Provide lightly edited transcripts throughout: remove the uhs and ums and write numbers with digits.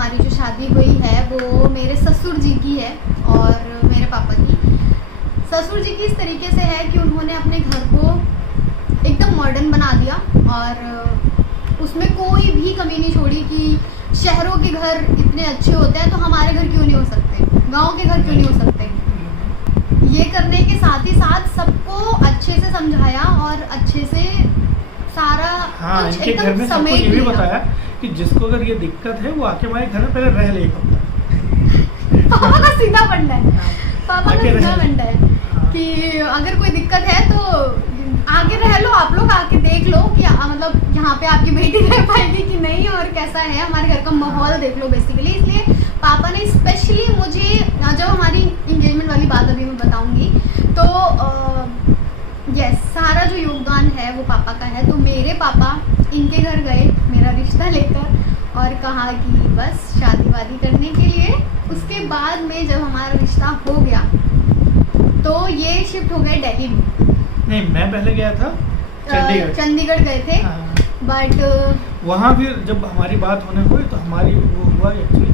हमारी जो शादी हुई है वो मेरे ससुर जी की है और मेरे पापा की। ससुर जी की इस तरीके से है कि उन्होंने अपने घर को एकदम मॉडर्न बना दिया और उसमें कोई भी कमी नहीं छोड़ी कि शहरों के घर इतने अच्छे होते हैं तो हमारे घर क्यों नहीं हो सकते, गांव के घर क्यों नहीं हो सकते। ये करने के साथ ही साथ सबको अच्छे से समझाया और अच्छे से सारा कुछ इनके घर में सबको ये भी बताया कि जिसको अगर ये दिक्कत है वो आके हमारे घर में पहले रह ले एक हफ्ता। पापा का सीधा फंडा है, पापा का सीधा फंडा है कि अगर कोई दिक्कत है तो आगे रह लो, आप लोग आके देख लो कि मतलब यहाँ पे आपकी बेटी रह पाएगी कि नहीं और कैसा है, हमारे घर का माहौल देख लो बेसिकली। इसलिए पापा ने स्पेशली मुझे, जब हमारी इंगेजमेंट वाली बात अभी मैं बताऊंगी तो यस सारा जो योगदान है वो पापा का है। तो मेरे पापा इनके घर गए मेरा रिश्ता लेकर और कहा कि बस शादी वादी करने के लिए। उसके बाद में जब हमारा रिश्ता हो गया तो ये शिफ्ट हो गए दिल्ली में। नहीं, मैं पहले गया था चंडीगढ़ गए थे बट वहाँ फिर जब हमारी बात होने हुई तो हमारी वो हुआ एक्चुअली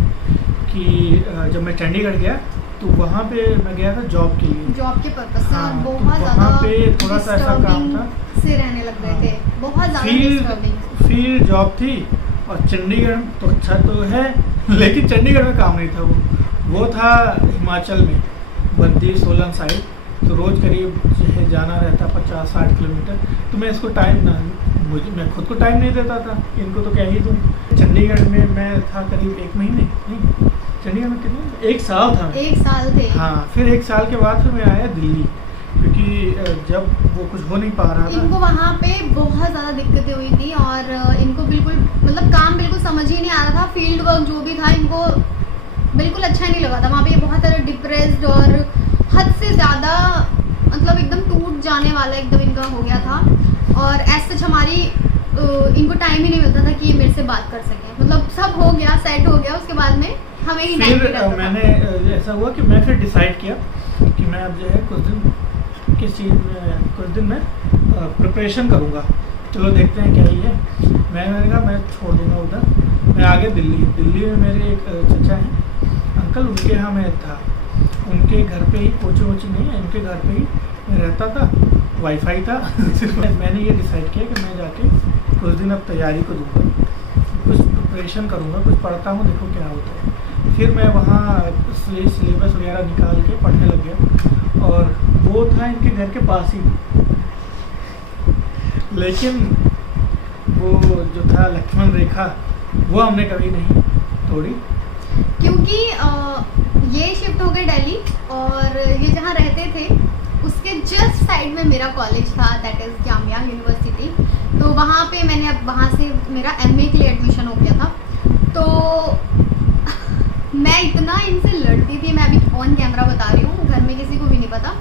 कि जब मैं चंडीगढ़ गया तो वहाँ पे मैं गया था जॉब के लिए, जॉब के पर्पस से। और तो बहुत वहाँ पे थोड़ा सा ऐसा काम था से रहने लग गए थे, बहुत ज़्यादा फिर जॉब थी। और चंडीगढ़ तो अच्छा तो है लेकिन चंडीगढ़ में काम नहीं था, वो था हिमाचल में बद्दी सोलन साइड। तो रोज़ करीब जाना रहता 50-60 किलोमीटर। तो मैं इसको मैं खुद को टाइम नहीं देता था, इनको तो क्या ही दूँ। चंडीगढ़ में मैं था करीब 1 महीने, नहीं चंडीगढ़ में कितने, 1 साल था। 1 साल थे। हाँ, फिर 1 साल के बाद फिर मैं आया दिल्ली, क्योंकि जब वो कुछ हो नहीं पा रहा था। इनको वहाँ पे बहुत ज़्यादा दिक्कतें हुई थी और इनको बिल्कुल मतलब काम बिल्कुल समझ ही नहीं आ रहा था। फील्ड वर्क जो भी था इनको बिल्कुल अच्छा नहीं लगा था। वहाँ पे बहुत सारे डिप्रेस्ड और हद से ज़्यादा मतलब एकदम टूट जाने वाला एकदम इनका हो गया था। और ऐसे हमारी इनको टाइम ही नहीं मिलता था कि ये मेरे से बात कर सकें। मतलब सब हो गया, सेट हो गया, उसके बाद में हमें ही टाइम नहीं रहता। मैंने ऐसा हुआ कि मैं फिर डिसाइड किया कि मैं अब जो है कुछ दिन में प्रिपरेशन करूँगा, चलो देखते हैं क्या ही है। मैंने कहा मैं छोड़ दूँगा उधर, मैं आगे दिल्ली में मेरे एक चचा हैं अंकल, उनके यहाँ मैं था, उनके घर पे ही, कोचिंग नहीं है, उनके घर पे ही मैं रहता था, वाईफाई था। मैंने ये डिसाइड किया कि मैं जाके कुछ दिन अब तैयारी को दूँगा, कुछ प्रिपरेशन करूँगा, कुछ पढ़ता हूँ, देखो क्या होता है। फिर मैं वहाँ सिलेबस वगैरह निकाल के पढ़ने लग गया और वो था इनके घर के पास ही। लेकिन वो जो था लक्ष्मण रेखा वो हमने कभी नहीं तोड़ी, क्योंकि ये शिफ्ट हो गए दिल्ली और ये जहाँ रहते थे उसके जस्ट साइड में मेरा कॉलेज था, दैट इज़ जामिया यूनिवर्सिटी। तो वहाँ पे मैंने अब वहाँ से मेरा एमए के लिए एडमिशन हो गया था। तो मैं इतना इनसे लड़ती थी, मैं अभी ऑन कैमरा बता रही हूँ, घर में किसी को भी नहीं पता,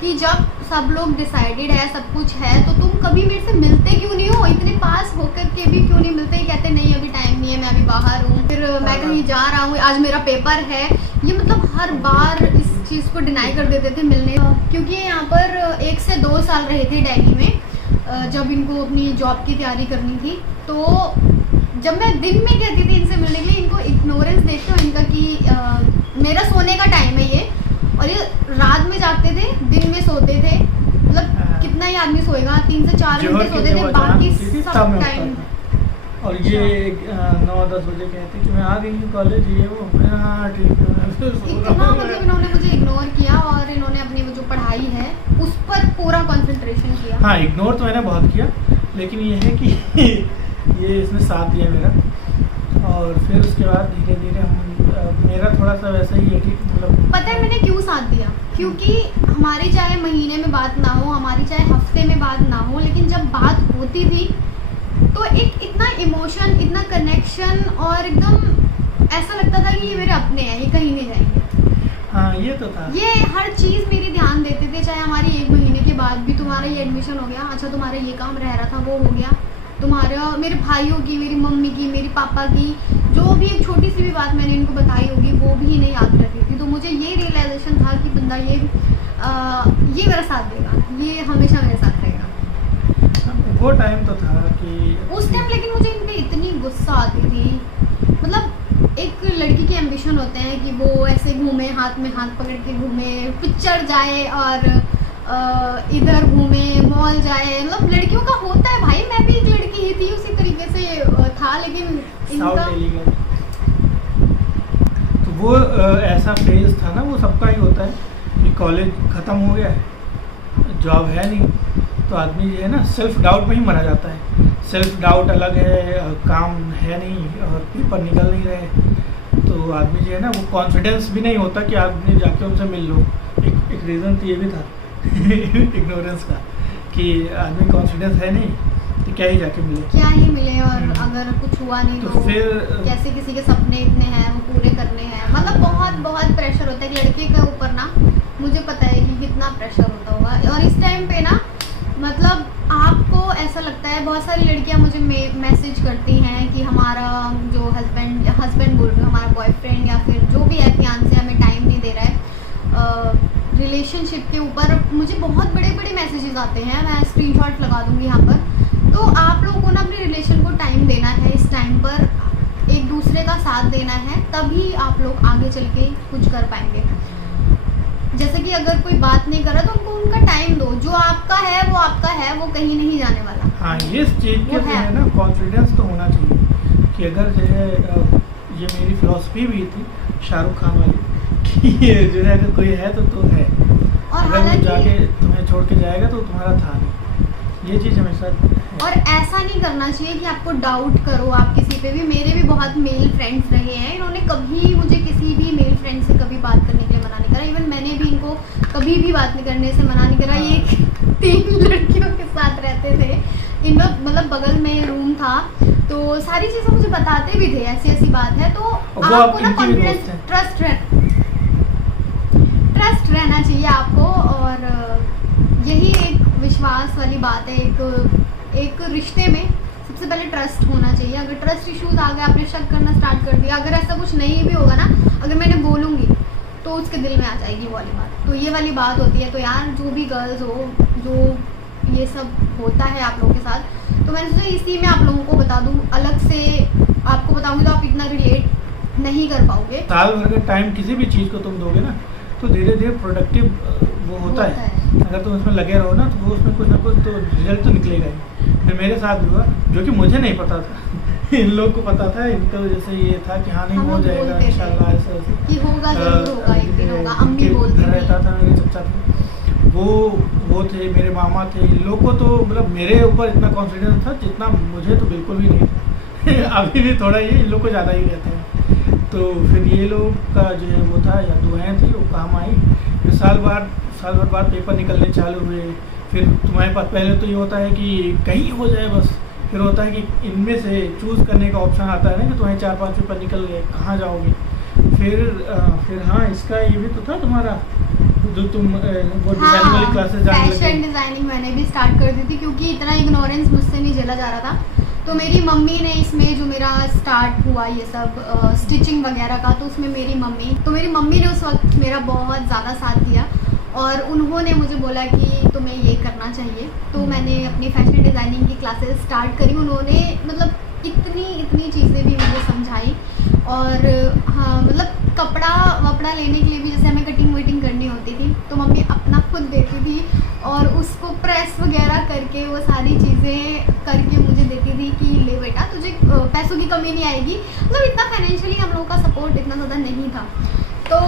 कि जब सब लोग डिसाइडेड है, सब कुछ है, तो तुम कभी मेरे से मिलते क्यों नहीं हो, इतने पास होकर के भी क्यों नहीं मिलते। कहते नहीं अभी टाइम नहीं है, मैं अभी बाहर हूँ, फिर मैं कहीं जा रहा हूँ, आज मेरा पेपर है। ये मतलब हर बार इस चीज़ को डिनाई कर देते थे मिलने, क्योंकि यहाँ पर 1 से 2 साल रहे थे दिल्ली में जब इनको अपनी जॉब की तैयारी करनी थी। तो जब मैं दिन में कहती थी इनसे मिलने के लिए, इनको इग्नोरेंस देखते हो इनका कि मेरा सोने का टाइम है ये, और ये रात में जागते थे, दिन में सोते थे। मतलब कितना ही आदमी सोएगा, 3 से 4 घंटे सोते थे, बाकी सब टाइम। और ये 9-10 बजे कहते कि मैं आ गई हूँ कॉलेज, ये वो, हाँ ठीक है। इतना मतलब इन्होंने मुझे इग्नोर किया और इन्होंने अपनी वो जो पढ़ाई है उस पर पूरा कंसंट्रेशन किया। हाँ, इग्नोर तो मैंने बहुत किया, लेकिन ये है कि ये इसने साथ दिया मेरा। और फिर उसके बाद धीरे धीरे मेरा थोड़ा सा वैसा ही है कि मतलब पता है मैंने क्यों साथ दिया, क्योंकि हमारी चाहे महीने में बात ना हो, हमारी चाहे हफ्ते में बात ना हो, लेकिन जब बात होती थी तो एक इतना इमोशन, इतना कनेक्शन और एकदम ऐसा लगता था कि ये मेरे अपने हैं, ये कहीं नहीं जाएंगे। हाँ, ये तो था। ये हर चीज़ मेरी ध्यान देते थे, चाहे हमारी 1 महीने के बाद भी तुम्हारा ये एडमिशन हो गया, अच्छा तुम्हारा ये काम रह रहा था वो हो गया, तुम्हारा, मेरे भाइयों की, मेरी मम्मी की, मेरे पापा की, जो भी एक छोटी सी भी बात मैंने इनको बताई होगी वो भी नहीं याद रखी थी। तो मुझे ये रियलाइजेशन था कि बंदा ये मेरा साथ देगा, ये हमेशा मेरे साथ रहेगा। वो टाइम तो था कि उस टाइम, लेकिन मुझे इन पे इतनी गुस्सा आती थी, मतलब एक लड़की के एम्बिशन होते हैं कि वो ऐसे घूमे, हाथ में हाथ पकड़ के घूमे, पिक्चर जाए और इधर घूमे, मॉल जाए, मतलब लड़कियों का होता है भाई। मैं भी एक लड़की ही थी, उसी तरीके से था, लेकिन साउथ इनका दिल्ली का तो वो ऐसा फेज था ना, वो सबका ही होता है कि कॉलेज ख़त्म हो गया है, जॉब है नहीं, तो आदमी जो है ना सेल्फ डाउट में ही मरा जाता है। सेल्फ डाउट अलग है, काम है नहीं और पेपर निकल नहीं रहे, तो आदमी जो है ना वो कॉन्फिडेंस भी नहीं होता कि आदमी जाके उनसे मिल लो। एक रीज़न तो ये भी था इग्नोरेंस का, कि आदमी कॉन्फिडेंस है नहीं तो क्या ही जाके मिले, क्या ही मिले, और अगर कुछ हुआ नहीं तो फिर कैसे किसी के सपने इतने हैं वो पूरे करने हैं। मतलब बहुत बहुत प्रेशर होता है लड़के के ऊपर ना, मुझे पता है कि कितना प्रेशर होता होगा। और इस टाइम पे ना मतलब आपको ऐसा लगता है, बहुत सारी लड़कियां मुझे मैसेज करती हैं कि हमारा जो हस्बैंड बोल रहे हो, हमारा बॉयफ्रेंड या फिर जो भी है फियांसे हमें टाइम नहीं दे रहा है। रिलेशनशिप के ऊपर मुझे बहुत बड़े बड़े मैसेजेस आते हैं, मैं स्क्रीनशॉट लगा दूंगी यहाँ पर। तो आप लोगों को ना अपने रिलेशन को टाइम देना है, इस टाइम पर एक दूसरे का साथ देना है, तभी आप लोग आगे चल के कुछ कर पाएंगे। जैसे कि अगर कोई बात नहीं कर रहा तो उनको उनका टाइम दो, जो आपका है वो आपका है, वो कहीं नहीं जाने वाला। हाँ, ये चीज़ के जो है ना कॉन्फिडेंस तो होना चाहिए कि अगर जो है ये मेरी फिलॉसफी भी थी शाहरुख खान वाली कि ये जो है अगर कोई है तो है, और अगर वो जाके तुम्हें छोड़ के जाएगा तो तुम्हारा था नहीं, ये चीज़ हमेशा है। और ऐसा नहीं करना चाहिए कि आपको डाउट करो आप किसी पे भी। मेरे भी बहुत मेल फ्रेंड्स रहे हैं, इन्होंने कभी मुझे किसी भी मेल फ्रेंड से कभी बात करने के लिए मना नहीं करा। इवन मैंने भी इनको कभी भी बात नहीं करने से मना नहीं करा। ये 3 लड़कियों के साथ रहते थे, इन लोग मतलब बगल में रूम था, तो सारी चीज़ें मुझे बताते भी थे, ऐसी ऐसी बात है। तो आपको ना कॉन्फिडेंस, ट्रस्ट रहना चाहिए आपको, और यही एक विश्वास वाली बात है। एक रिश्ते में सबसे पहले ट्रस्ट होना चाहिए। अगर ट्रस्ट इश्यूज आ गए, आपने शक करना स्टार्ट कर दिया, अगर ऐसा कुछ नहीं भी होगा ना, अगर मैंने बोलूँगी तो उसके दिल में आ जाएगी वो वाली बात। तो ये वाली बात होती है। तो यार जो भी गर्ल्स हो, जो ये सब होता है आप लोगों के साथ, तो मैंने सोचा इसी में आप लोगों को बता दूँ। अलग से आपको बताऊँगी तो आप इतना रिलेट नहीं कर पाओगे। साल भर का टाइम किसी भी चीज़ को तुम दोगे ना तो धीरे धीरे प्रोडक्टिव वो होता है। अगर तुम उसमें लगे रहो ना तो वो उसमें कुछ ना कुछ तो रिजल्ट तो निकलेगा ही। फिर मेरे साथ भी हुआ, जो कि मुझे नहीं पता था इन लोग को पता था, इनका जैसे ये था कि हाँ नहीं हो जाएगा इंशाल्लाह, ऐसा कि होगा, जरूर होगा, एक दिन होगा। अम्मी बोलती थी, रहता था मेरे चचा थे, वो थे, मेरे मामा थे। इन लोग को तो मतलब मेरे ऊपर इतना कॉन्फिडेंस था जितना मुझे तो बिल्कुल भी नहीं था अभी भी थोड़ा ये इन लोग को ज़्यादा ही रहता है। तो फिर ये लोग का जो है वो था, या दुआएं थी, वो काम आई। फिर साल भर बाद पेपर निकलने चालू हुए। फिर तुम्हारे पास पहले तो ये होता है कि कहीं हो जाए बस, फिर होता है कि इनमें से चूज़ करने का ऑप्शन आता है ना कि तुम्हारे 4-5 पेपर निकल गए, कहाँ जाओगे। फिर हाँ, इसका ये भी तो था तुम्हारा जो तुम वो डिजाइनिंग वाली क्लासेस जाने लगे। फैशन डिज़ाइनिंग मैंने भी स्टार्ट कर दी थी, क्योंकि इतना इग्नोरेंस मुझसे नहीं झेला जा रहा था। तो मेरी मम्मी ने इसमें जो मेरा स्टार्ट हुआ ये सब स्टिचिंग वगैरह का, तो उसमें मेरी मम्मी ने उस वक्त मेरा बहुत ज़्यादा साथ दिया, और उन्होंने मुझे बोला कि तुम्हें ये करना चाहिए। तो मैंने अपनी फैशन डिज़ाइनिंग की क्लासेस स्टार्ट करी। उन्होंने मतलब इतनी चीज़ें भी मुझे समझाई। और हाँ, मतलब कपड़ा वपड़ा लेने के लिए भी जैसे हमें कटिंग वटिंग करनी होती थी, तो मम्मी अपना खुद देती थी, और उसको प्रेस वगैरह करके वो सारी चीज़ें करके मुझे देती थी कि ले बेटा, तुझे पैसों की कमी नहीं आएगी। मतलब इतना फाइनेंशियली हम लोगों का सपोर्ट इतना ज़्यादा नहीं था, तो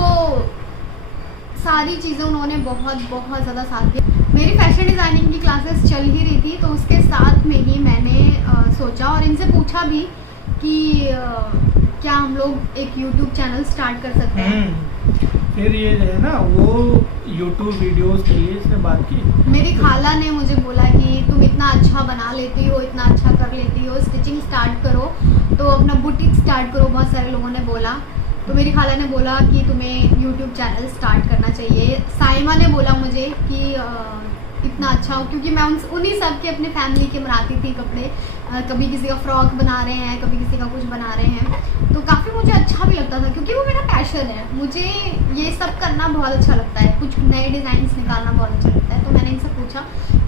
सारी चीज़ें उन्होंने बहुत ज़्यादा साथ दिया। मेरी फैशन डिज़ाइनिंग की क्लासेस चल ही रही थी, तो उसके साथ में ही मैंने सोचा और इनसे पूछा भी कि क्या हम लोग एक यूट्यूब चैनल स्टार्ट कर सकते हैं। फिर ये जो है ना वो यूट्यूब वीडियोस के लिए इसने बात की। मेरी खाला ने मुझे बोला कि तुम इतना अच्छा बना लेती हो, इतना अच्छा कर लेती हो, स्टिचिंग स्टार्ट करो, तो अपना बुटीक स्टार्ट करो। बहुत सारे लोगों ने बोला, तो मेरी खाला ने बोला कि तुम्हें यूट्यूब चैनल स्टार्ट करना चाहिए। साइमा ने बोला मुझे कि इतना अच्छा हो, क्योंकि मैं उन्हीं सब के अपने फैमिली के बनाती थी कपड़े। कभी किसी का फ्रॉक बना रहे हैं, कभी किसी का कुछ बना रहे हैं, तो काफ़ी मुझे अच्छा भी लगता था, क्योंकि वो मेरा पैशन है। मुझे ये सब करना बहुत अच्छा लगता है, कुछ नए डिज़ाइंस निकालना बहुत अच्छा लगता है। तो मैंने इनसे पूछा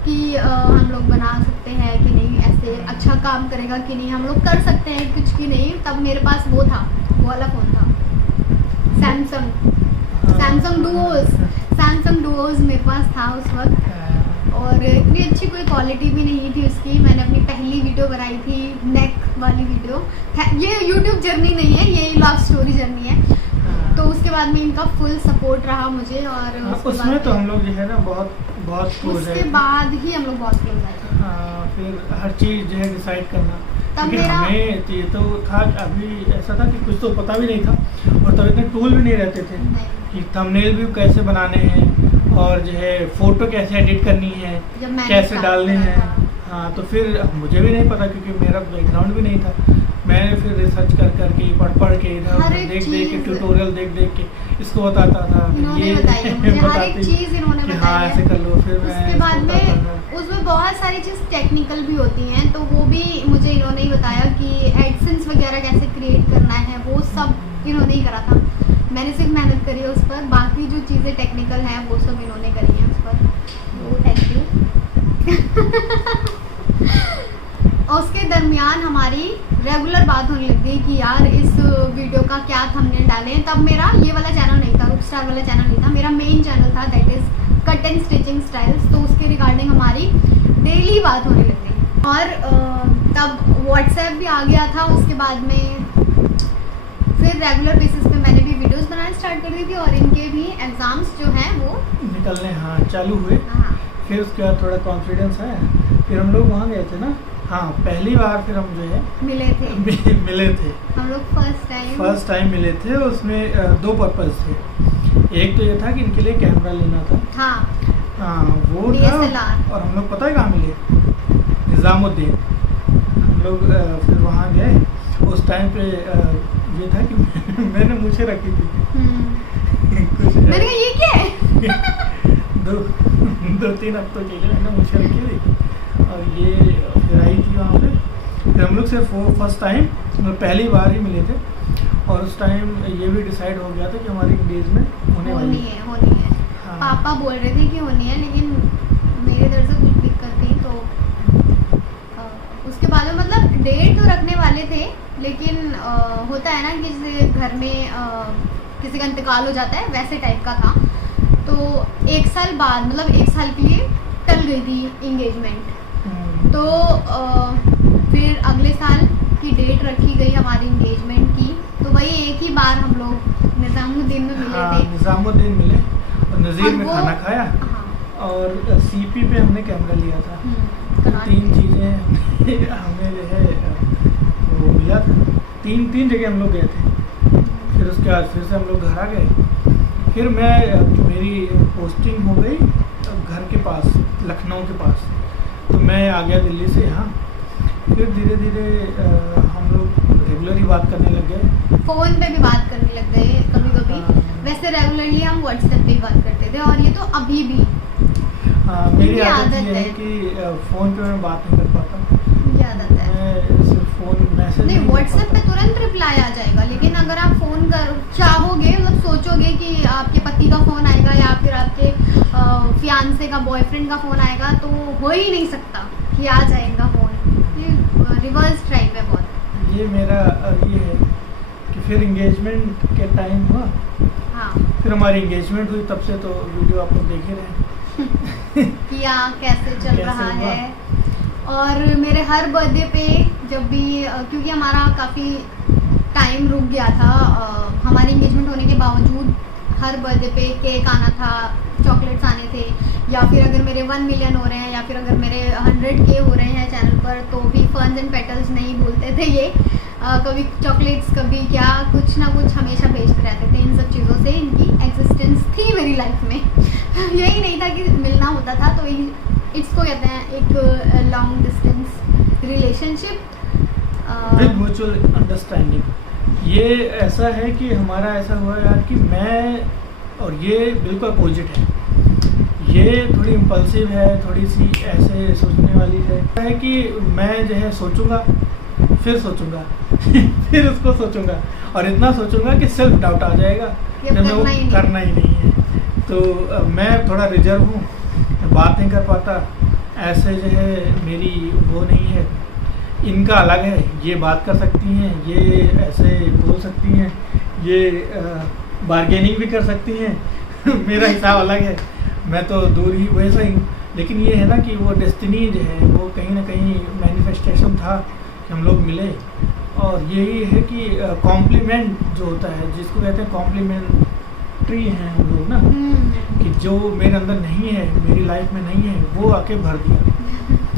कि हम लोग बना सकते हैं कि नहीं, ऐसे अच्छा काम करेगा कि नहीं, हम लोग कर सकते हैं कुछ कि नहीं। तब मेरे पास वो था, वो वाला फ़ोन था, सैमसंग डुओज मेरे पास था उस वक्त। और इतनी अच्छी कोई क्वालिटी भी नहीं थी उसकी। मैंने अपनी पहली वीडियो बनाई थी, नेक वाली वीडियो। ये यूट्यूब जर्नी नहीं है, ये लव स्टोरी जर्नी है। तो उसके बाद में इनका फुल सपोर्ट रहा मुझे। और उसमें तो हम लोग जो है ना बहुत क्लोज है। उसके बाद ही हम लोग बहुत क्लोज आए थे। हाँ, फिर हर चीज़ जो है डिसाइड करना, तब क्योंकि मेरा हमें ये तो था अभी ऐसा था कि कुछ तो पता भी नहीं था, और तब इतने टूल भी नहीं रहते थे कि थंबनेल भी कैसे बनाने हैं और जो है फ़ोटो कैसे एडिट करनी है, जब मैंने कैसे start डालने करा हैं। था। हाँ, तो फिर मुझे भी नहीं पता क्योंकि मेरा बैकग्राउंड भी नहीं था। मैंने फिर रिसर्च कर के पढ़ के इधर हर उधर एक देख के चीज़ ट्यूटोरियल देख के इसको बताता था। फिर इन्होंने ये बताई है मुझे, हर एक बताती चीज़ इन्होंने कि बताई हाँ है। ऐसे कर लो। फिर मैं उसके इसको बाद बताता में था। उसमें बहुत सारी चीज़ टेक्निकल भी होती हैं, तो वो भी मुझे इन्होंने ही बताया कि एडसेंस वगैरह कैसे क्रिएट करना है, वो सब इन्होंने ही करा था। मैंने सिर्फ मेहनत करी है उस पर, बाकी जो चीज़ें टेक्निकल हैं वो सब इन्होंने करी हैं उस पर। तो थैंक यू। और उसके दरमियान हमारी रेगुलर बात होने लग गई कि यार इस वीडियो का क्या थंबनेल डालें। तब मेरा ये वाला चैनल नहीं था, रुकस्टार वाला चैनल नहीं था, मेरा मेन चैनल था that is cut and stitching styles. तो उसके रिगार्डिंग हमारी डेली बात होने लग गई। और तब व्हाट्सएप भी आ गया था। उसके बाद में फिर रेगुलर बेसिस पे मैंने भी वीडियोस बनाना स्टार्ट कर दी थी, और इनके भी एग्ज़ाम्स जो हैं वो निकलने हाँ चालू हुए। हाँ फिर उसके बाद थोड़ा कॉन्फिडेंस है। फिर हम लोग वहाँ गए थे ना, हाँ पहली बार फिर हम जो है मिले थे मिले थे। हम लोग फर्स्ट टाइम मिले थे। उसमें दो पर्पज़ थे। एक तो ये था कि इनके लिए कैमरा लेना था। हाँ वो था। DSLR। और हम लोग पता है कहाँ मिले, निज़ामुद्दीन। हम लोग फिर वहाँ गए। उस टाइम पे ये था कि मैंने मुझे रखी थी कुछ मैंने कहा ये क्या है। दो तीन हफ्तों के लिए मैंने मुझे रखी थी, और ये फिर आई थी वहाँ पे। फिर हम लोग सिर्फ फर्स्ट टाइम पहली बार ही मिले थे। और उस टाइम ये भी डिसाइड हो गया था कि हमारी इंगेजमेंट होने वाली है। होनी है। हाँ। पापा बोल रहे थे कि होनी है, लेकिन मेरे इधर से कुछ दिक्कत थी। तो उसके बाद में मतलब डेट तो रखने वाले थे, लेकिन होता है ना कि जैसे घर में किसी का इंतकाल हो जाता है, वैसे टाइप का था। तो 1 साल बाद मतलब 1 साल के लिए टल गई थी इंगेजमेंट। तो फिर अगले साल की डेट रखी गई हमारी इंगेजमेंट की। तो वही एक ही बार हम लोग निज़ामुद्दीन में मिले हाँ, थे। निज़ामुद्दीन मिले और नज़ीर में खाना खाया। हाँ। और सीपी पे हमने कैमरा लिया था। तो करा 3 ली। चीज़ें हमें जो है वो मिला था। तीन जगह हम लोग गए थे। फिर उसके बाद फिर से हम लोग घर आ गए। फिर मेरी पोस्टिंग हो गई घर के पास, लखनऊ के पास। तो मैं आ गया दिल्ली से यहाँ। फिर धीरे धीरे हम लोग रेगुलर ही बात करने लग गए। फ़ोन पे भी बात करने लग गए कभी कभी। वैसे रेगुलरली हम व्हाट्सएप पे ही बात करते थे, और ये तो अभी भी मेरी मेरी आदत आदत ये है है। कि फ़ोन पे मैं बात नहीं कर पाता। मुझे आदत है। मैं सिर्फ फ़ोन मैसेज नहीं, व्हाट्सएप पे तुरंत रिप्लाई आ जाएगा, लेकिन अगर आप फ़ोन कर चाहोगे, मतलब सोचोगे कि आपके पति का फ़ोन आएगा या फिर आपके फियांसे का, बॉयफ्रेंड का फ़ोन आएगा, तो हो ही नहीं सकता कि आ जाएगा फ़ोन। ये रिवर्स टाइप है बहुत। ये मेरा ये है कि फिर इंगेजमेंट के टाइम हुआ। हाँ, फिर हमारी इंगेजमेंट हुई, तब से तो वीडियो आप लोग देखे रहे। किया कैसे चल कैसे रहा हुआ? है। और मेरे हर बर्थडे पे जब भी क्योंकि हमारा काफ़ी टाइम रुक गया था, हमारी इंगेजमेंट होने के बावजूद हर बर्थडे पे केक आना था, चॉकलेट्स आने थे, या फिर अगर मेरे 1 मिलियन हो रहे हैं या फिर अगर मेरे 100K हो रहे हैं चैनल पर, तो भी फंस एंड पेटल्स नहीं भूलते थे ये। कभी चॉकलेट्स, कभी क्या, कुछ ना कुछ हमेशा भेजते रहते थे। इन सब चीज़ों से इनकी एग्जिस्टेंस थी मेरी लाइफ में। यही नहीं था कि मिलना होता था। तो इसको कहते हैं एक long distance relationship with mutual understanding. ये ऐसा है कि हमारा ऐसा हुआ यार कि मैं और ये बिल्कुल अपोजिट है। ये थोड़ी इम्पल्सिव है, थोड़ी सी ऐसे सोचने वाली है कि मैं जो है सोचूंगा, फिर सोचूंगा फिर उसको सोचूंगा, और इतना सोचूंगा कि सेल्फ डाउट आ जाएगा कि अब जब मैं वो करना ही नहीं है। तो मैं थोड़ा रिजर्व हूँ, बात नहीं कर पाता, ऐसे जो है मेरी वो नहीं है। इनका अलग है, ये बात कर सकती हैं, ये ऐसे बोल सकती हैं, ये बार्गेनिंग भी कर सकती हैं मेरा हिसाब अलग है, मैं तो दूर ही वैसा ही हूँ। लेकिन ये है ना कि वो डेस्टिनी जो है वो कहीं ना कहीं मैनिफेस्टेशन था कि हम लोग मिले। और यही है कि कॉम्प्लीमेंट जो होता है, जिसको कहते हैं कॉम्प्लीमेंट्री हैं हम लोग ना, कि जो मेरे अंदर नहीं है, मेरी लाइफ में नहीं है, वो आके भर दिया,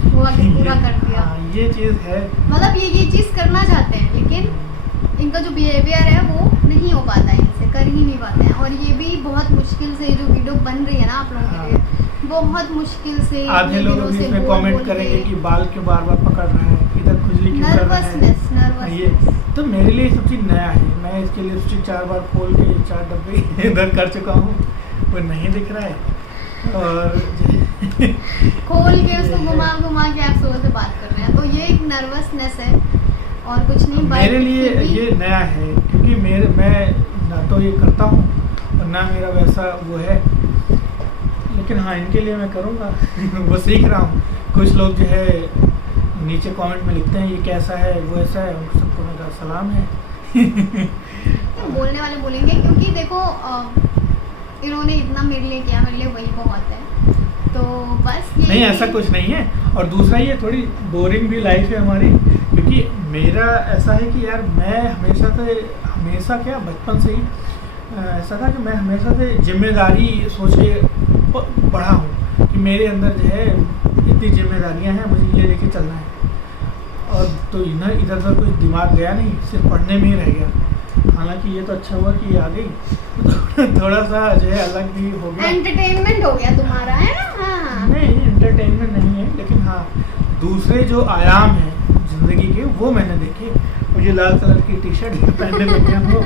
वो आके पूरा कर दिया। हाँ, ये चीज़ है। मतलब ये चीज़ करना चाहते हैं, लेकिन इनका जो बिहेवियर है वो नहीं हो पाता है, इनसे कर ही नहीं पाते हैं। और ये भी बहुत मुश्किल से जो वीडियो बन रही है ना आप लोगों के लिए, बहुत मुश्किल से आधे लोग अभी इसमें कमेंट करेंगे कि बाल क्यों बार बार पकड़ रहे हैं, इधर खुजली क्यों कर रहा है, ये तो मेरे लिए सब चीज़ नया है। मैं इसके लिपस्टिक 4 बार खोल के 4 डब्बे इधर कर चुका हूँ, वो नहीं दिख रहा है, और खोल के उसको घुमा घुमा के आप सुबह से बात कर रहे हैं, तो ये एक नर्वसनेस है और कुछ नहीं। मेरे लिए ये नया है, क्योंकि मैं ना तो ये करता हूँ और ना मेरा वैसा वो है, लेकिन हाँ इनके लिए मैं करूँगा वो सीख रहा हूँ। कुछ लोग जो है नीचे कमेंट में लिखते हैं ये कैसा है वो ऐसा है, उन सबको मेरा सलाम है तो बोलने वाले बोलेंगे, क्योंकि देखो इन्होंने इतना मेरे लिए किया, मेरे लिए वही बहुत है। तो बस नहीं, ऐसा कुछ नहीं है। और दूसरा ये थोड़ी बोरिंग भी लाइफ है हमारी, क्योंकि मेरा ऐसा है कि यार मैं हमेशा क्या बचपन से ही ऐसा था कि मैं हमेशा से जिम्मेदारी सोच के बढ़ा हूँ कि मेरे अंदर जो है इतनी जिम्मेदारियाँ हैं, मुझे ये लेके चलना है। और तो इधर उधर कुछ दिमाग गया नहीं, सिर्फ पढ़ने में ही रह गया। हालांकि ये तो अच्छा हुआ कि ये आ गई, तो थोड़ा सा जो है अलग भी हो गया, एंटरटेनमेंट हो गया तुम्हारा, है ना। हाँ नहीं एंटरटेनमेंट नहीं है, लेकिन हाँ दूसरे जो आयाम हैं ज़िंदगी के वो मैंने देखे। मुझे लाल कलर की टी शर्ट पहनने लग गया वो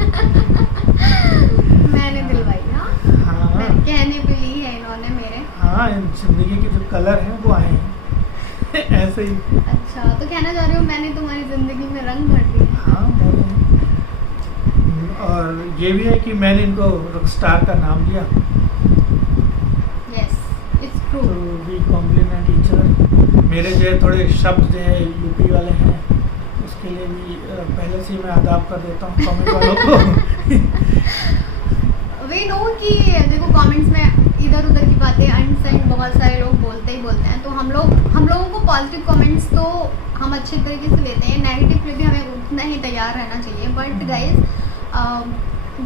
मैंने दिलवाई ना, हाँ कहने पे ली है इन्होंने मेरे। हाँ, जिंदगी के जो कलर हैं वो आए हैं ऐसे ही। अच्छा, तो कहना चाह रही हूँ मैंने तुम्हारी जिंदगी में रंग भर दिए। हाँ, और ये भी है कि मैंने इनको रॉकस्टार का नाम दिया। Yes, it's true. तो वी कॉम्प्लीमेंट ईच अदर। मेरे जो है थोड़े शब्द जो है यूपी वाले हैं, उसके लिए भी पहले से ही मैं आदाब कर देता हूँ कमेंट वालों को वे नो कि देखो कमेंट्स में इधर उधर की बातें अनसेंड बहुत सारे लोग बोलते हैं, तो हम लोगों को पॉजिटिव कमेंट्स तो हम अच्छे तरीके से लेते हैं, नेगेटिव पे भी हमें उतना ही तैयार रहना चाहिए। बट गाइस,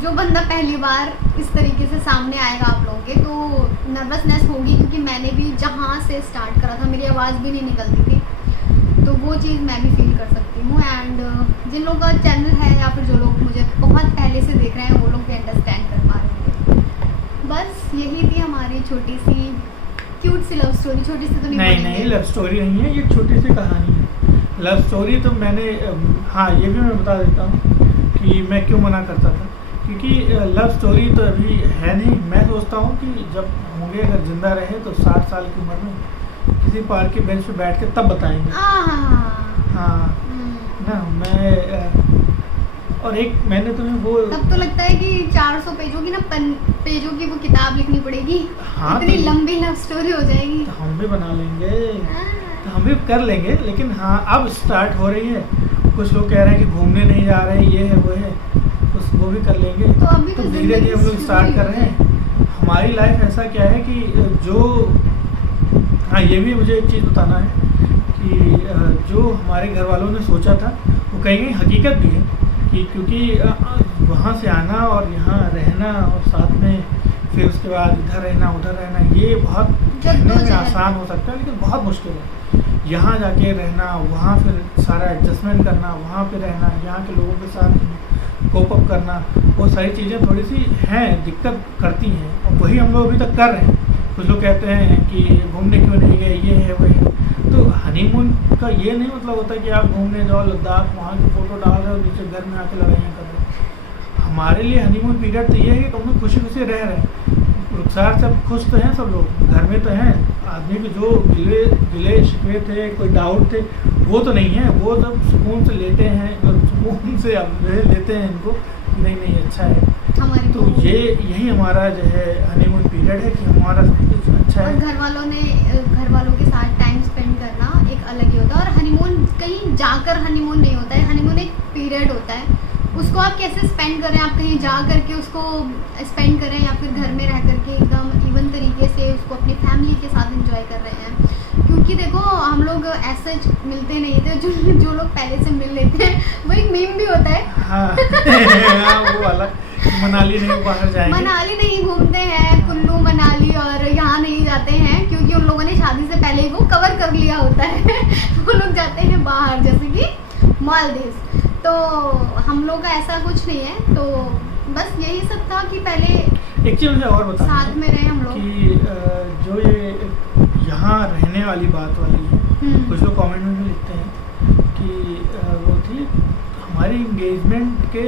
जो बंदा पहली बार इस तरीके से सामने आएगा आप लोगों के, तो नर्वसनेस होगी, क्योंकि मैंने भी जहाँ से स्टार्ट करा था मेरी आवाज़ भी नहीं निकलती थी, तो वो चीज़ मैं भी फील कर सकती हूँ। एंड जिन लोगों का चैनल है या फिर जो लोग मुझे बहुत पहले से देख रहे हैं वो लोग भी अंडरस्टैंड कर पा रहे होंगे। बस यही थी हमारी छोटी सी क्यूट सी लव स्टोरी। छोटी सी तो नहीं लव स्टोरी नहीं है, ये छोटी सी कहानी है। लव स्टोरी तो मैंने हाँ ये भी मैं बता देता हूँ कि मैं क्यों मना करता था, क्योंकि लव स्टोरी तो अभी है नहीं। मैं सोचता हूँ कि जब होंगे, अगर ज़िंदा रहे तो 60 साल की उम्र में किसी पार्क के बेंच पे बैठ के तब बताएंगे। हाँ ना, मैं और एक मैंने तुम्हें वो तब तो लगता है कि 400 पेजों की ना पेजों की वो किताब लिखनी पड़ेगी। हाँ, इतनी तो लंबी लव स्टोरी हो जाएगी। तो हम भी बना लेंगे, तो हम भी कर लेंगे। लेकिन हाँ अब स्टार्ट हो रही है। कुछ लोग कह रहे हैं कि घूमने नहीं जा रहे, ये है वो है, कुछ वो भी कर लेंगे। तो अभी तो धीरे धीरे हम लोग स्टार्ट कर रहे हैं। हमारी लाइफ ऐसा क्या है कि जो हाँ ये भी मुझे एक चीज़ बताना है कि जो हमारे घर वालों ने सोचा था वो कहीं कहीं हकीकत भी है, कि क्योंकि वहाँ से आना और यहाँ रहना और साथ में फिर उसके बाद इधर रहना उधर रहना, ये बहुत कहने में आसान हो सकता है लेकिन बहुत मुश्किल है। यहाँ जाके रहना, वहाँ फिर सारा एडजस्टमेंट करना, वहाँ पे रहना, यहाँ के लोगों के साथ कोप अप करना, वो सारी चीज़ें थोड़ी सी हैं, दिक्कत करती हैं। और वही हम लोग अभी तक कर रहे हैं। कुछ लोग कहते हैं कि घूमने क्यों नहीं गए, ये है वो है। तो हनीमून का ये नहीं मतलब होता कि आप घूमने जाओ लद्दाख, वहाँ की फ़ोटो डाल रहे हो, नीचे घर में आके लड़ाइयाँ कर रहे हो। हमारे लिए हनीमून पीरियड तो ये है कि हम लोग खुशी खुशी रह रहे हैं। रुखसार सब खुश तो हैं, सब लोग घर में तो हैं। आदमी के जो गिले शिकवे थे, कोई डाउट थे, वो तो नहीं है। वो सब सुकून से लेते हैं और सुकून से अब लेते हैं इनको, नहीं अच्छा है। तो ये यही हमारा जो है हनीमून पीरियड है कि हमारा सब कुछ अच्छा है। और घर वालों के साथ टाइम स्पेंड करना एक अलग ही होता है। और हनीमून कहीं जाकर हनीमून नहीं होता है, हनीमून एक पीरियड होता है, उसको आप कैसे स्पेंड करें, आप कहीं जा करके उसको स्पेंड करें या फिर घर में रह करके एकदम इवन तरीके से उसको अपनी फैमिली के साथ एंजॉय कर रहे हैं। क्योंकि देखो हम लोग ऐसे मिलते नहीं थे, जो लोग पहले से मिल लेते हैं वो एक मीम भी होता है। हाँ, हाँ वो वाला मनाली नहीं बाहर जाएंगे, मनाली नहीं घूमते हैं, कुल्लू मनाली और यहाँ नहीं जाते हैं क्योंकि उन लोगों ने शादी से पहले ही वो कवर कर लिया होता है वो लोग जाते हैं बाहर, जैसे कि मालदीव। तो हम लोग का ऐसा कुछ नहीं है, तो बस यही सब था कि पहले एक चीज़ मुझे और बता साथ में रहे हम लोग कि जो ये यहाँ रहने वाली बात वाली है, कुछ लोग कमेंट में भी लिखते हैं कि वो थी हमारी इंगेजमेंट के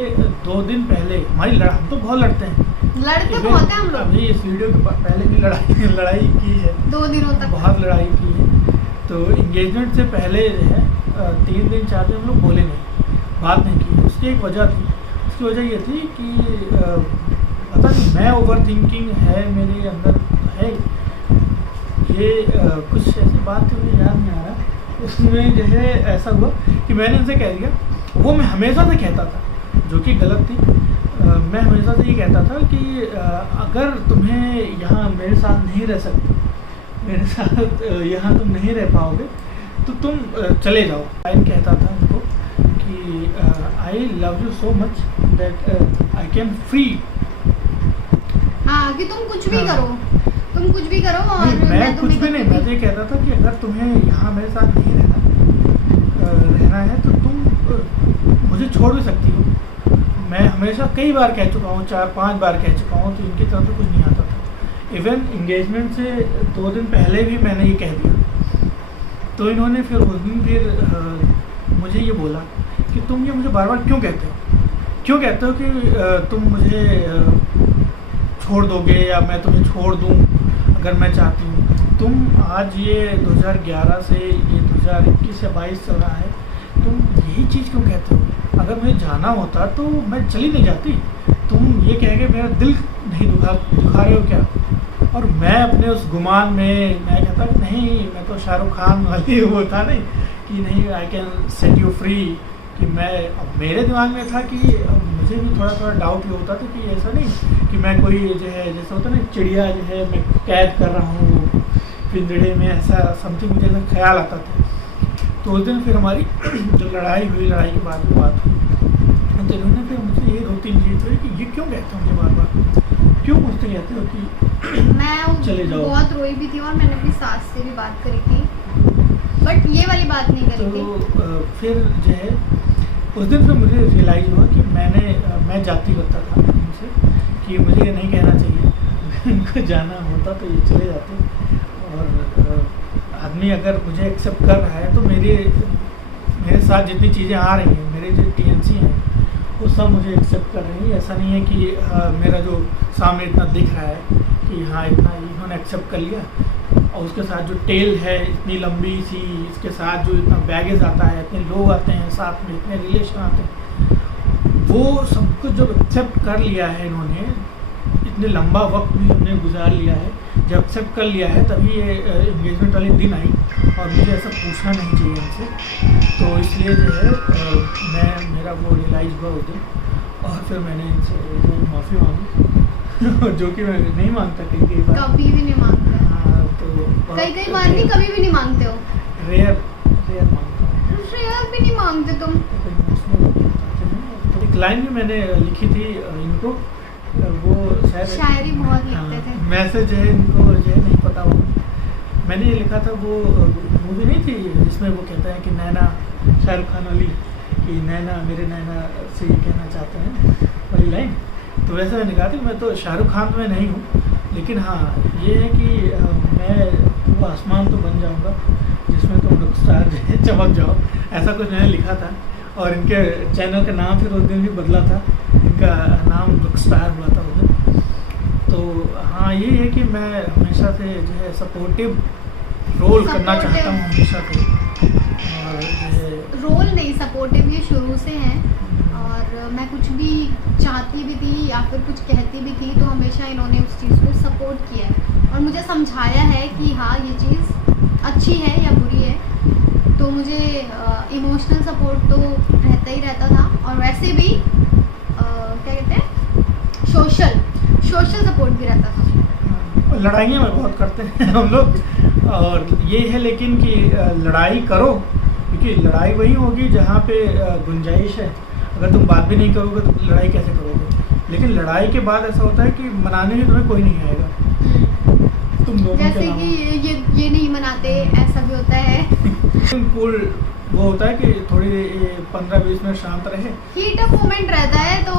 2 दिन पहले हमारी हम तो बहुत लड़ते हैं, लड़ते बहुत हैं हम लोग, अभी इस वीडियो के पहले भी लड़ाई की है, 2 दिनों तक बहुत लड़ाई की है। तो इंगेजमेंट से पहले जो है 3 दिन 4 दिन हम लोग बोले नहीं, बात नहीं की। उसकी एक वजह थी, उसकी वजह ये थी कि पता नहीं मैं ओवर थिंकिंग है मेरे अंदर है, ये कुछ ऐसी बात थी मुझे याद नहीं आ रहा। उसमें जो है ऐसा हुआ कि मैंने उनसे कह दिया, वो मैं हमेशा से कहता था जो कि गलत थी, मैं हमेशा से ये कहता था कि अगर तुम्हें यहाँ मेरे साथ नहीं रह सकते, मेरे साथ यहाँ तुम नहीं रह पाओगे तो तुम चले जाओ। आई कहता था उनको कि I love you so much that I can free. हाँ कि तुम कुछ भी हाँ। करो, तुम कुछ भी करो और मैं कुछ भी नहीं, मैं तो ये कहता था कि अगर तुम्हें यहाँ मेरे साथ नहीं रहना है तो तुम मुझे छोड़ भी सकती हो। मैं हमेशा कई बार कह चुका हूँ, 4-5 बार कह चुका हूँ, तो इनकी तरफ से कुछ नहीं आता था। इवन इंगेजमेंट से 2 दिन पहले भी मैंने ये कह दिया, तो इन्होंने फिर उस दिन फिर मुझे ये बोला कि तुम ये मुझे बार बार क्यों कहते हो कि तुम मुझे छोड़ दोगे या मैं तुम्हें छोड़ दूँ अगर मैं चाहती हूँ। तुम आज ये 2011 से ये 2021 या 22 चल रहा है, तुम यही चीज़ क्यों कहते हो? अगर मुझे जाना होता तो मैं चली नहीं जाती, तुम ये कह के मेरा दिल नहीं दुखा रहे हो क्या? और मैं अपने उस गुमान में मैं कहता कि नहीं, मैं तो शाहरुख खान वाली वो था नहीं कि नहीं I can set you free, कि मैं अब मेरे दिमाग में था कि मुझे भी थोड़ा डाउट ये होता था कि ऐसा नहीं कि मैं कोई जो है जैसे होता ना चिड़िया जो है मैं कैद कर रहा हूँ पिंजड़े में, ऐसा समथिंग मुझे ऐसा ख्याल आता था। तो उस दिन फिर हमारी जो लड़ाई हुई, लड़ाई के बाद की बात हुई, तो इन्होंने फिर मुझसे ये 2-3 चीज़ हुई कि ये क्यों कहते हो मुझे बार बार, क्यों मुझसे कहते हो कि मैं चले जाओ। बहुत रोई भी थी और मैंने अपनी सास से भी बात करी थी, बट ये वाली बात नहीं करी थी। तो फिर जो है उस दिन फिर मुझे रियलाइज़ हुआ कि मैं जाती करता था उनसे कि मुझे ये नहीं कहना चाहिए इनको जाना होता तो ये चले जाते। और आदमी अगर मुझे एक्सेप्ट कर रहा है तो मेरे साथ जितनी चीज़ें आ रही हैं, मेरे जो TNC हैं वो सब मुझे एक्सेप्ट कर रही हैं। ऐसा नहीं है कि मेरा जो सामने इतना दिख रहा है कि हाँ इतना इन्होंने एक्सेप्ट कर लिया, और उसके साथ जो टेल है इतनी लंबी सी, इसके साथ जो इतना बैगेज आता है, इतने लोग आते हैं साथ में, इतने रिलेशन आते हैं, वो सब कुछ जब एक्सेप्ट कर लिया है इन्होंने, इतने लंबा वक्त भी हमने गुजार लिया है, जब एक्सेप्ट कर लिया है तभी ये इंगेजमेंट वाले दिन आई। और मुझे ऐसा पूछना नहीं चाहिए इनसे, तो इसलिए जो है मेरा वो रियलाइज़ हुआ उस दिन, और फिर मैंने इनसे जो माफ़ी मांगी जो कि मैं नहीं मांगता कई बार, कभी भी नहीं मांगते। हाँ, तो कई बार नहीं, कभी भी नहीं मांगते हो। रेयर मांगता हूँ, शेयर भी नहीं मांगते तुम। तो एक लाइन भी मैंने लिखी थी इनको, वो शायरी बहुत लिखते थे। मैसेज है इनको जो है नहीं पता होगा, मैंने ये लिखा था, वो मूवी नहीं थी जिसमें वो कहता है कि नैना, शाहरुख खान वाली, कि नैना मेरे नैना से ये कहना चाहते हैं वाली लाइन। तो वैसे मैंने कहा था कि मैं तो शाहरुख खान में नहीं हूँ, लेकिन हाँ ये है कि मैं वो आसमान तो बन जाऊँगा जिसमें तुम रॉक स्टार जो है चमक जाओ, ऐसा कुछ मैंने लिखा था। और इनके चैनल का नाम फिर उस दिन भी बदला था, इनका नाम रॉक स्टार हुआ था उस दिन। तो हाँ ये है कि मैं हमेशा से जो है सपोर्टिव रोल करना चाहता हूँ हमेशा से, और जो है रोल नहीं, सपोर्टिव ये शुरू से हैं। और मैं कुछ भी चाहती भी थी या फिर कुछ कहती भी थी तो हमेशा इन्होंने उस चीज़ को सपोर्ट किया है और मुझे समझाया है कि हाँ ये चीज़ अच्छी है या बुरी है। तो मुझे इमोशनल सपोर्ट तो रहता ही रहता था, और वैसे भी क्या कहते हैं, सोशल सपोर्ट भी रहता था। और लड़ाइयाँ में बहुत करते हैं हम लोग, और ये है लेकिन कि लड़ाई करो, क्योंकि लड़ाई वही होगी जहाँ पे गुंजाइश है। अगर तुम बात भी नहीं करोगे तो लड़ाई कैसे करोगे? लेकिन लड़ाई के बाद ऐसा होता है कि मनाने में तुम्हें कोई नहीं आएगा, तुम दोनों के जैसे अलावा। कि ये नहीं मनाते, ऐसा भी होता है। कूल वो होता है कि थोड़ी 15-20 मिनट शांत रहे, हीट अप मोमेंट रहता है, तो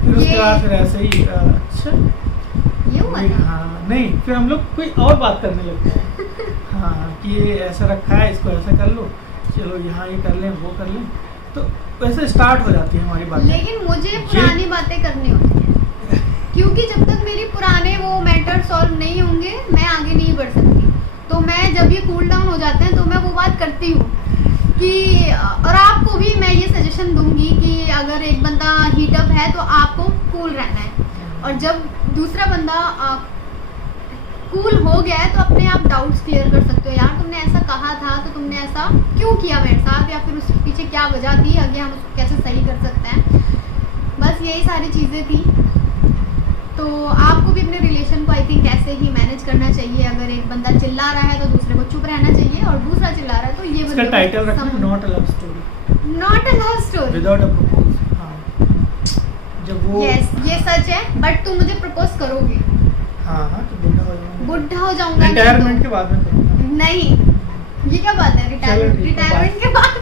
फिर उसके ये बाद फिर ऐसे ही अच्छा ये हुआ था। हाँ नहीं, फिर हम लोग कोई और बात करने लगते हैं। हाँ कि ये ऐसा रखा है, इसको ऐसा कर लो, चलो यहाँ ये कर लें, वो कर लें, तो वैसे स्टार्ट हो जाती है हमारी बात। लेकिन मुझे पुरानी बातें करनी होती है, क्योंकि जब तक मेरी पुराने वो मैटर सॉल्व नहीं होंगे मैं आगे नहीं बढ़ सकती। तो मैं जब ये कूल डाउन हो जाते हैं तो मैं वो बात करती हूँ कि, और आपको भी मैं ये सजेशन दूंगी कि अगर एक बंदा हीटअप है तो आपको कूल रहना है, और जब दूसरा बंदा कूल हो गया है तो अपने आप डाउट्स क्लियर कर सकते हो। यार तुमने ऐसा कहा था, तो तुमने ऐसा क्यों किया मेरे साथ, या फिर उसके पीछे क्या वजह थी, आगे हम उसको कैसे सही कर सकते हैं। बस यही सारी चीज़ें थी। तो आपको भी अपने रिलेशन को आई थिंक ऐसे ही मैनेज करना चाहिए। अगर एक बंदा चिल्ला रहा है तो दूसरे को चुप रहना चाहिए, और दूसरा चिल्ला रहा है तो ये इसका टाइटल रखना not a love story, not a love story without a propose. हाँ जब वो यस, ये सच है, बट तुम मुझे प्रपोज करोगे। हाँ हाँ तो बुढ़ा हो जाऊंगा रिटायरमेंट के बाद में करूँगा। नहीं, ये क्या बात है, चलो ठीक है, रिटायरमेंट के बाद।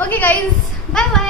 Okay guys, bye bye.